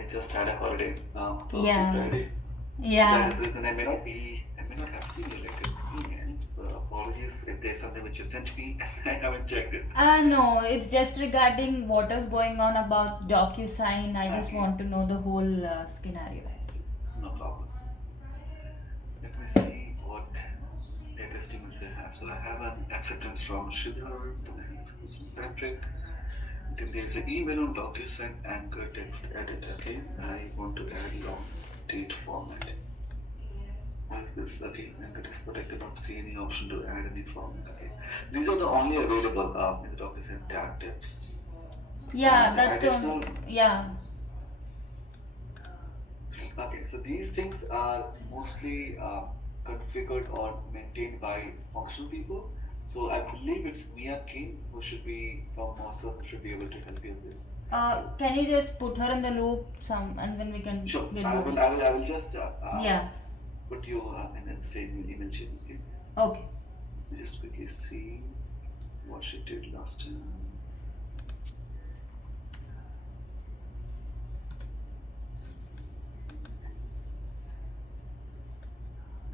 I just had a holiday, Thursday, Yeah, Friday. So that yeah. is the reason I may not have seen your latest emails. Apologies if there's something which you sent me and I haven't checked it. No, it's just regarding what is going on about docusign. I just Okay, want to know the whole scenario. no problem. Let me see what latest emails I have. So I have an acceptance from Shidhar, then I have acceptance from Patrick. Then there's an email on DocuSign anchor text edit. Okay, I want to add long date format. Why is this? Okay, anchor text protected. Don't see any option to add any format. Okay, these are the only available in the DocuSign tag tips. Yeah, The that's the additional, yeah. okay, so these things are mostly configured or maintained by functional people. So I believe it's Mia King who should be from Mercer who should be able to help you in this. Can you just put her in the loop some and then we can Sure, get I going? will, I will, I will just Yeah. put you in the same email chain. Okay, Okay. let me just quickly see what she did last time.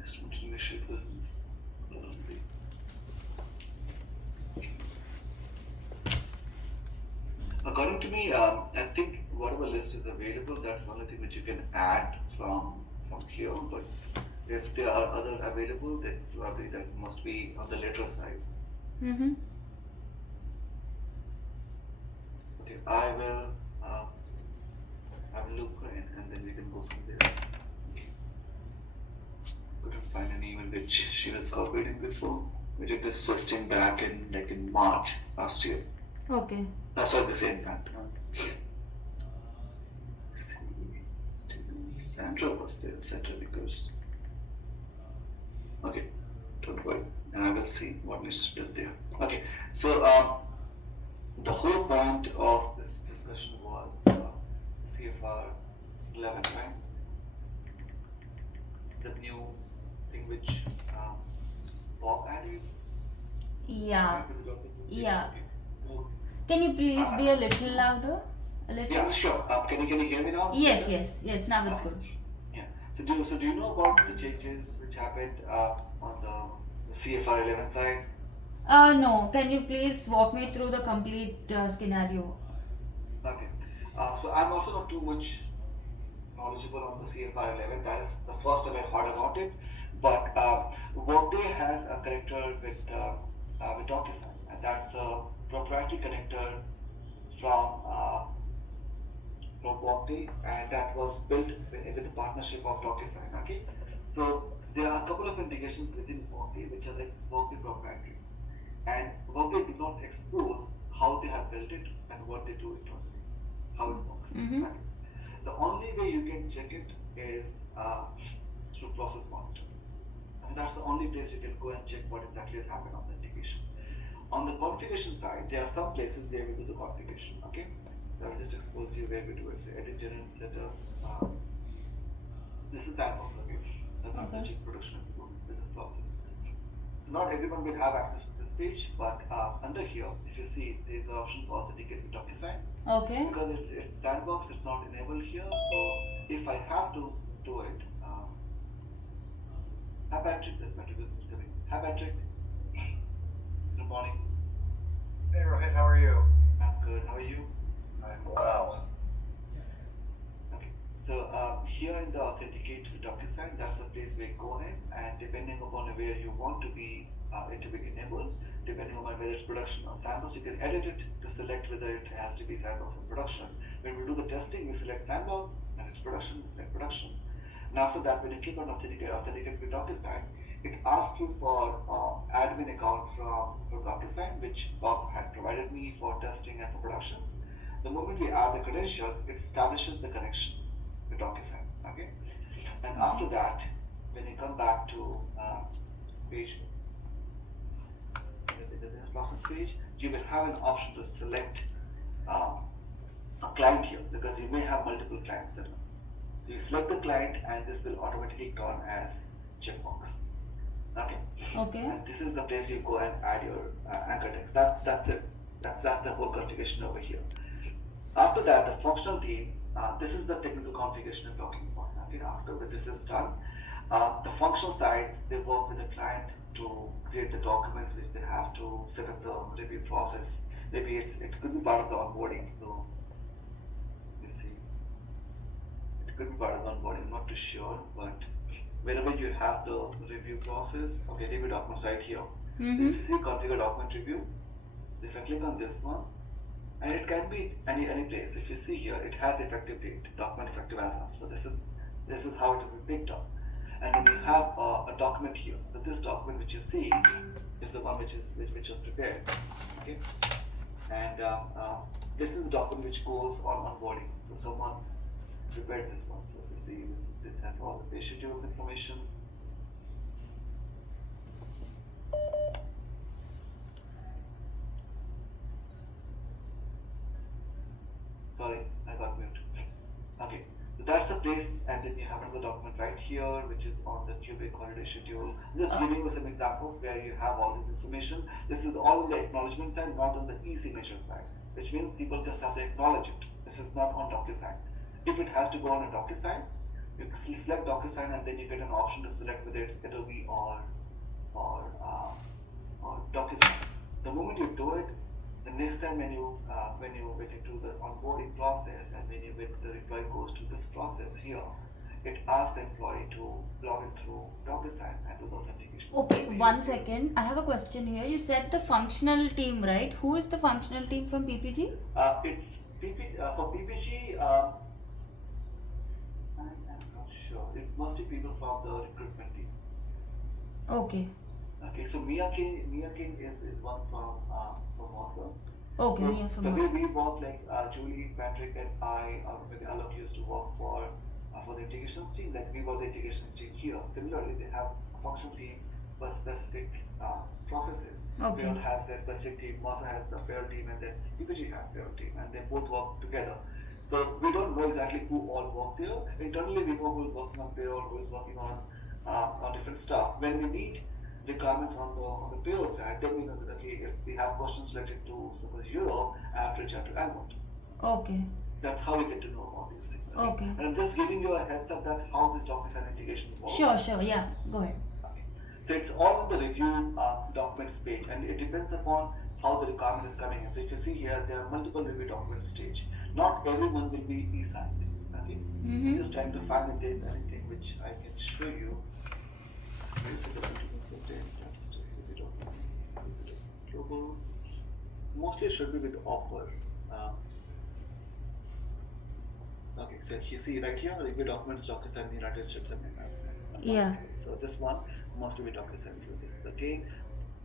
Just want to make sure it wasn't lonely. According to me, I think whatever list is available, that's the only thing which you can add from here. But if there are other available, then probably that must be on the later side. Mm-hmm. Okay, um, I will look in and then we can go from there. Okay. Couldn't find an email which she was copied in before. We did this testing back in March last year. Okay. That's all the same fact. See, Sandra was there, Sandra because okay, don't worry, and I will see what needs to be there. Okay, so the whole point of this discussion was CFR 11, right? The new thing which Bob added, Yeah. right? For the document. Yeah. Okay. So, Can you please uh, be a little louder? A yeah, little? sure. Can you hear me now Yes, better? yes, yes. Now it's Okay. good. Yeah. So do you know about the changes which happened on the CFR 11 side? No. Can you please walk me through the complete scenario? Okay. So I'm also not too much knowledgeable on the CFR 11. That is the first time I heard about it. But Workday has a connector with DocuSign, and that's a proprietary connector from uh, from Workday, and that was built with the partnership of DocuSign. Okay, so there are a couple of integrations within Workday which are like Workday proprietary, and Workday do not expose how they have built it and what they do internally, how it works. Mm-hmm. Okay. The only way you can check it is through process monitor. And that's the only place you can go and check what exactly has happened on the integration. On the configuration side, there are some places where we do the configuration. Okay, so I'll just expose you where we do it. So edit general setup. This is sandbox. Okay, so I'm not Okay. touching production business process. Not everyone will have access to this page, but under here, if you see, there is an option for authenticate with DocuSign. Okay. Because it's sandbox, it's not enabled here. So if I have to do it, hi Patrick, that Patrick is coming. Hi Patrick, good morning. Hey Rohit, how are you? I'm good. How are you? I'm well. Okay. So here in the authenticate with DocuSign, that's a place where you go in, and depending upon where you want it to be enabled, depending upon whether it's production or sandbox, you can edit it to select whether it has to be sandbox or production. When we do the testing, we select sandbox, and it's production, we select production. And after that, when you click on authenticate with DocuSign, it asks you for admin account from DocuSign, which Bob had provided me for testing and for production. The moment we add the credentials, it establishes the connection with DocuSign. Okay, and Okay. after that, when you come back to page in the business process page, you will have an option to select um, a client here because you may have multiple clients set up. So you select the client, and this will automatically turn as checkbox. Okay, Okay. and this is the place you go and add your anchor text. That's it. That's the whole configuration over here. After that, the functional team this is the technical configuration I'm talking about. Okay, after this is done, the functional side, they work with the client to create the documents which they have to set up the review process. Maybe it could be part of the onboarding. So you see, it could be part of the onboarding. I'm not too sure, but wherever you have the review process, okay, review documents right here. So if you see configure document review, so if I click on this one, and it can be any place. If you see here, it has effective date, document effective as of. So this is how it has been picked up. And then you have a document here. So this document which you see is the one which was prepared. Okay, and this is the document which goes on onboarding. So someone prepared this one. So you see, this has all the patient use information. Sorry, I got mute. Okay, so that's the place, and then you have another document right here, which is on the QBIC holiday schedule. I'm just giving you some examples where you have all this information. This is all on the acknowledgement side, not on the e-signature side, which means people just have to acknowledge it. This is not on DocuSign. If it has to go on a DocuSign, you select DocuSign, and then you get an option to select whether it's Adobe or DocuSign. The moment you do it, the next time when you do the onboarding process, and when the employee goes to this process here, it asks the employee to log in through DocuSign and do the authentication. Okay, 1 second. I have a question here. You said the functional team, right? Who is the functional team from PPG? It's for PPG. I'm not sure. It must be people from the recruitment team. Okay. Okay, so Mia King is one from Mosa. Okay, So Mia from the way Mosa. we work, like Julie, Patrick, and I, when Alok used to work for the integrations team, like we were the integrations team here. Similarly, they have a functional team for specific processes. Okay. Payroll has a specific team, Mosa has a payroll team, and then PPG has a payroll team, and they both work together. So we don't know exactly who all work there. Internally, we know who is working on payroll, who is working on different stuff. When we need requirements on the payroll side, then we know that okay, if we have questions related to suppose Europe, I have to reach out to Almond. Okay. That's how we get to know about these things. Okay. And I'm just giving you a heads up that how this DocuSign integration works. Sure. Yeah. Go ahead. Okay. So it's all in the review documents page, and it depends upon how the requirement is coming in. So if you see here, there are multiple review documents stage. Not everyone will be e-signed. Okay. I'm just trying to find if there's anything which I can show you. Mostly it should be with offer. Okay, so you see right here, review documents, DocuSign, United States of America. Yeah. So this one must be DocuSign. So this is again,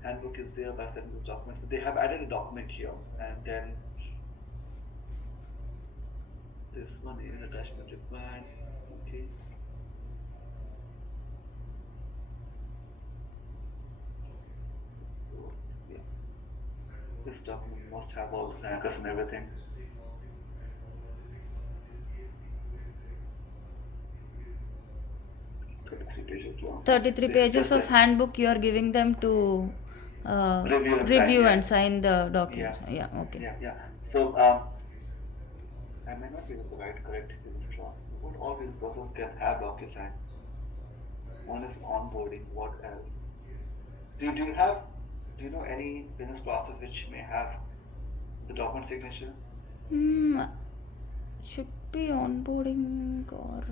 handbook is there by sending this document. So they have added a document here, and then this one in attachment required. Okay. This document must have all the anchors and everything. This is 33 pages long. 33 This is pages just of handbook you are giving them to review and sign the document. Yeah. Okay. Yeah. So I may not be able to write correct business process. What all business process can have DocuSign? One is onboarding. What else? Do you know any business process which may have the document signature? Should be onboarding or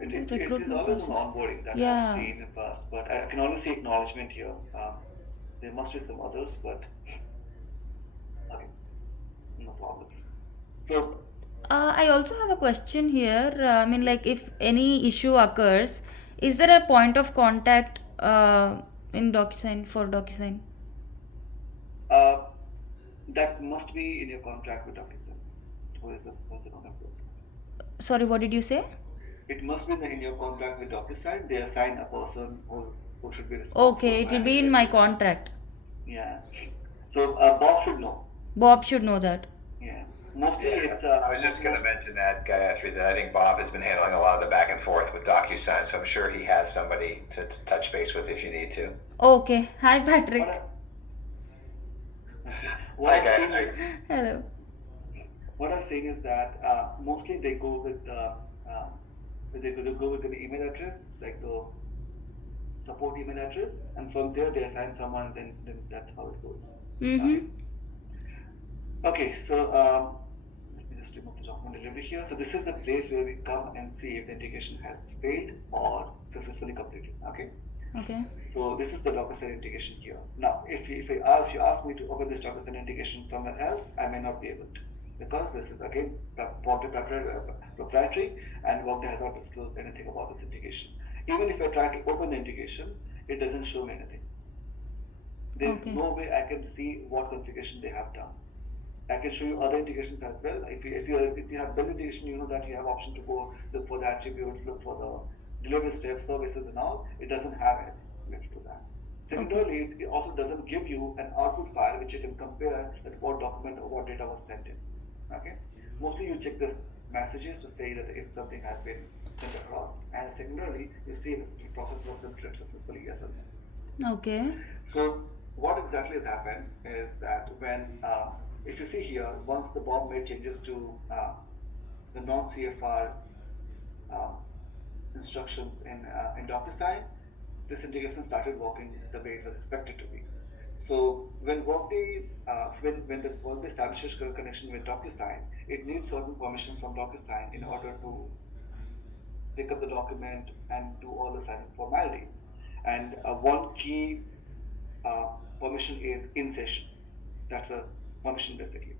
It is recruitment always process. an onboarding that Yeah. I've seen in the past, but I can only see acknowledgement here. There must be some others, but okay, no problem. So I also have a question here. I mean, like, if any issue occurs, is there a point of contact in DocuSign for DocuSign? that must be in your contract with DocuSign. Who is the contact person? Sorry, what did you say? It must be in your contract with DocuSign. They assign a person who should be responsible. Okay, it for will be in my addressing. contract. Yeah. So Bob should know. Bob should know that. Yeah. Mostly it's. I was just going to mention that, Gayatri, that I think Bob has been handling a lot of the back and forth with DocuSign, so I'm sure he has somebody to touch base with if you need to. Okay. Hi, Patrick. What I've seen Hi. is Hello. what I'm saying is that mostly they go with they go with an email address, like the support email address, and from there they assign someone, and then that's how it goes. Mm-hmm. Okay, so let me just remove the document delivery here. So this is the place where we come and see if the integration has failed or successfully completed. Okay. Okay. So this is the docusign integration here. Now, if you ask me to open this docusign integration somewhere else, I may not be able to, because this is again proprietary, and Workday has not disclosed anything about this integration. Even if I try to open the integration, it doesn't show me anything. There's Okay. no way I can see what configuration they have done. I can show you other integrations as well. If you have build integration, you know that you have option to go look for the attributes, look for the delivery steps, services, and all. It doesn't have anything related to that. Secondarily, it also doesn't give you an output file which you can compare at what document or what data was sent in. Okay. Mostly you check this messages to say that if something has been sent across, and secondarily you see if the process was completed successfully, yes or no. Okay. So what exactly has happened is that when, if you see here, once the Bob made changes to the non-CFR um, instructions in DocuSign, this integration started working the way it was expected to be. So when Workday, when the Workday establishes connection with DocuSign, it needs certain permissions from DocuSign in order to pick up the document and do all the signing formalities. And one key permission is in session. That's a permission basically.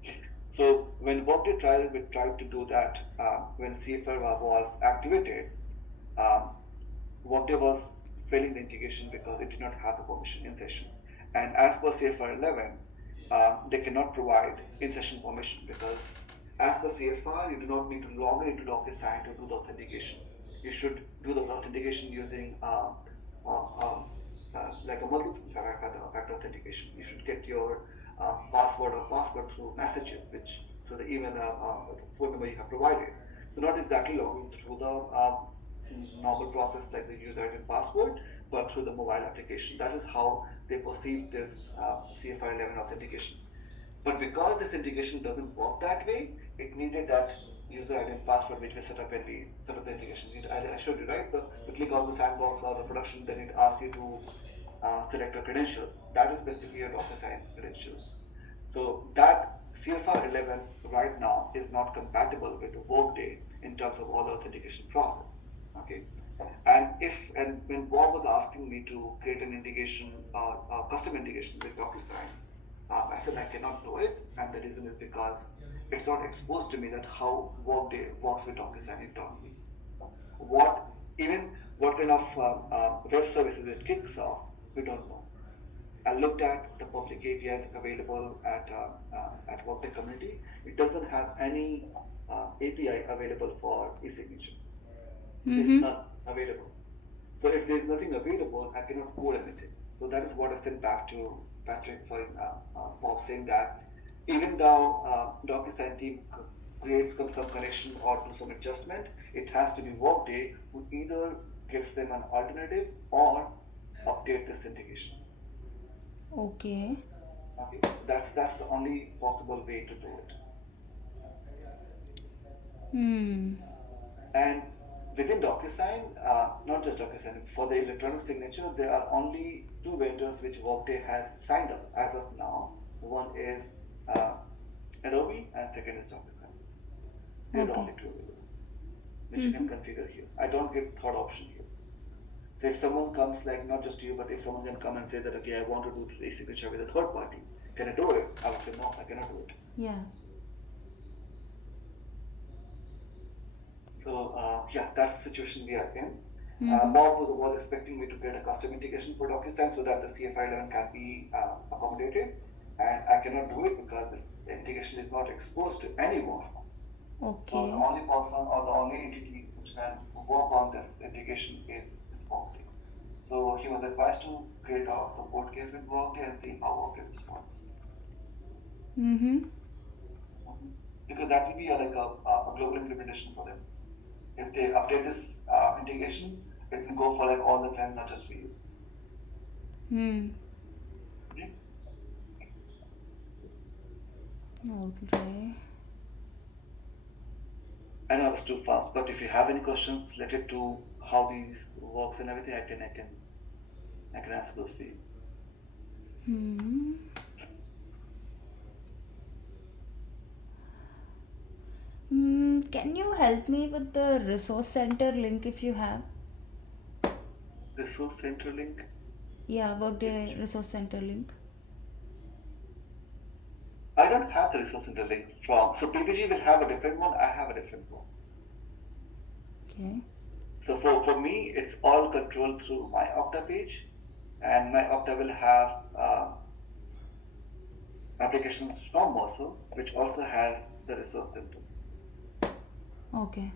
So when Workday tried to do that, when CFR was activated, Workday was failing the integration because it did not have the permission in session. And as per CFR 11, they cannot provide in session permission because as per CFR, you do not need to log into DocuSign to do the authentication. You should do the authentication using like a multi-factor authentication. You should get your password through messages, which through the email phone number you have provided. So not exactly logging through the normal process like the user ID and password, but through the mobile application. That is how they perceive this CFR 11 authentication. But because this integration doesn't work that way, it needed that user ID and password which we set up when we set up the integration. I showed you, right? You click on the sandbox or the production, then it asks you to select your credentials. That is basically your DocuSign credentials. So that CFR 11 right now is not compatible with Workday in terms of all the authentication process. Okay, and when Bob was asking me to create an integration, custom integration with DocuSign, I said I cannot do it, and the reason is because it's not exposed to me that how Workday works with DocuSign internally. What what kind of web services it kicks off, we don't know. I looked at the public APIs available at Workday community. It doesn't have any API available for e-signature. There's none available. So if there's nothing available, I cannot code anything. So that is what I sent back to Bob, saying that even though DocuSign team creates some connection or do some adjustment, it has to be Workday who either gives them an alternative or update this integration. Okay. Okay, so that's the only possible way to do it. And within DocuSign, not just DocuSign, for the electronic signature, there are only two vendors which Workday has signed up as of now. One is Adobe, and second is DocuSign. They're the only two available, which you can configure here. I don't get third option here. So if someone comes, like not just you, but if someone can come and say that, okay, I want to do this e-signature with a third party, can I do it? I would say no, I cannot do it. Yeah. So yeah, that's the situation we are in. Bob was expecting me to create a custom integration for DocuSign so that the CFR 11 can be accommodated, and I cannot do it because this integration is not exposed to anyone. Okay. So the only person or the only entity which can work on this integration is Workday. So he was advised to create a support case with Workday and see how Workday responds. Because that will be like a global implementation for them. If they update this integration, it will go for like all the clients, not just for you. Okay. I know I was too fast, but if you have any questions related to how these works and everything, I can answer those for you. Can you help me with the resource center link if you have? Resource center link. Yeah, Workday resource center link. I don't have the resource center link from. So PPG will have a different one. I have a different one. Okay. So for me, it's all controlled through my Okta page, and my Okta will have applications from Mosul, which also has the resource center. Okay.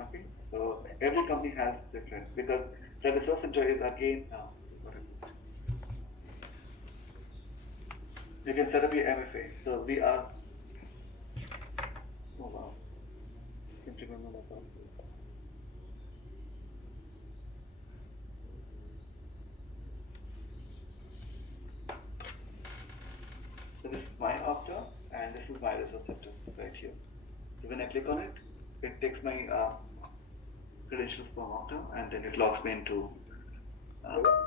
Okay, so every company has different, because the resource center is again you can set up your MFA. So we are. Oh wow! Can't remember my password. So this is my Okta, and this is my resource center right here. So when I click on it, it takes my credentials from Okta, and then it logs me into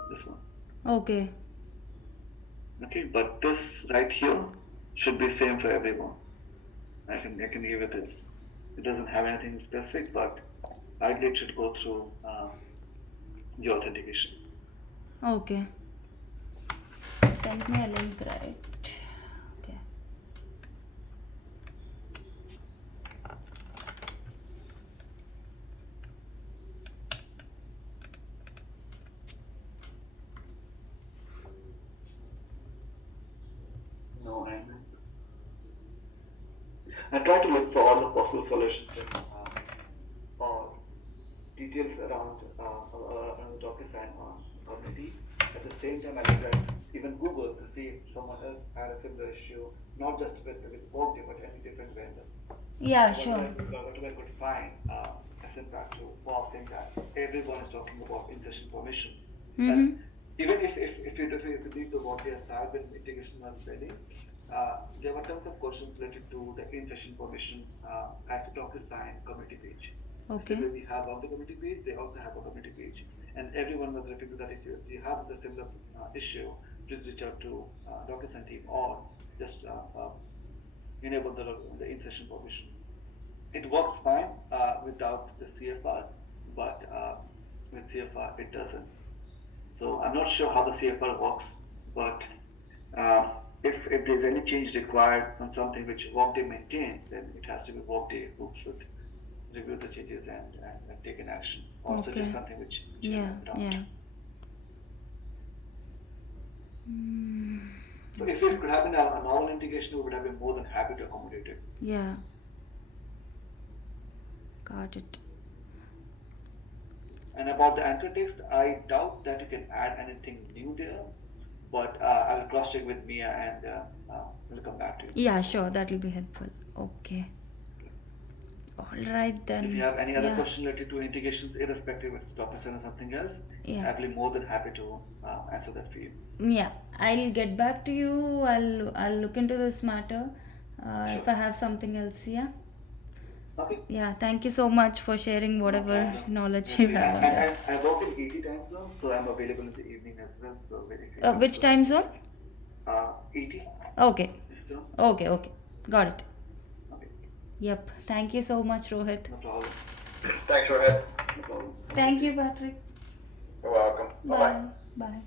this one. Okay. Okay, but this right here should be same for everyone. I can give it this. It doesn't have anything specific, but ideally it should go through the authentication. Okay. Send me a link, right? Okay. No, I try to look for all the possible solutions or details around the DocuSign community. At the same time, I look at even Google to see if someone else had a similar issue, not just with Workday, but any different vendor. Yeah, sure. Whatever I could find, I sent back to Bob saying that everyone is talking about in-session permission. And even if you leave the Workday aside when integration was ready, there were tons of questions related to the in-session permission at the DocuSign community page. Okay. Similarly, we have on the community page, they also have a community page, and everyone was referring to that issue. If you have the similar issue, please reach out to DocuSign team or just enable the in-session permission. It works fine without the CFR, but with CFR it doesn't. So I'm not sure how the CFR works, but if there's any change required on something which Workday maintains, then it has to be Workday who should review the changes and take an action, or Okay. suggest something which Yeah, can be yeah. So if it could have been a normal integration, we would have been more than happy to accommodate it. Yeah. Got it. And about the anchor text, I doubt that you can add anything new there, but I will cross check with Mia and we'll come back to you. Yeah, sure. That will be helpful. Okay. All right then. If you have any other question related to integrations, irrespective if it's DocuSign or something else, Yeah. I'll be more than happy to answer that for you. Yeah, I'll get back to you. I'll look into this matter. If I have something else, yeah. Okay. Yeah, thank you so much for sharing whatever knowledge you have on this. I work in ET time zone, so I'm available in the evening as well. So if you Which time zone? ET. Okay. Eastern. Okay. Got it. Okay. Yep. Thank you so much, Rohit. No problem. Thanks, Rohit. No problem. Thank you, Patrick. You're welcome. Bye-bye. Bye. Bye.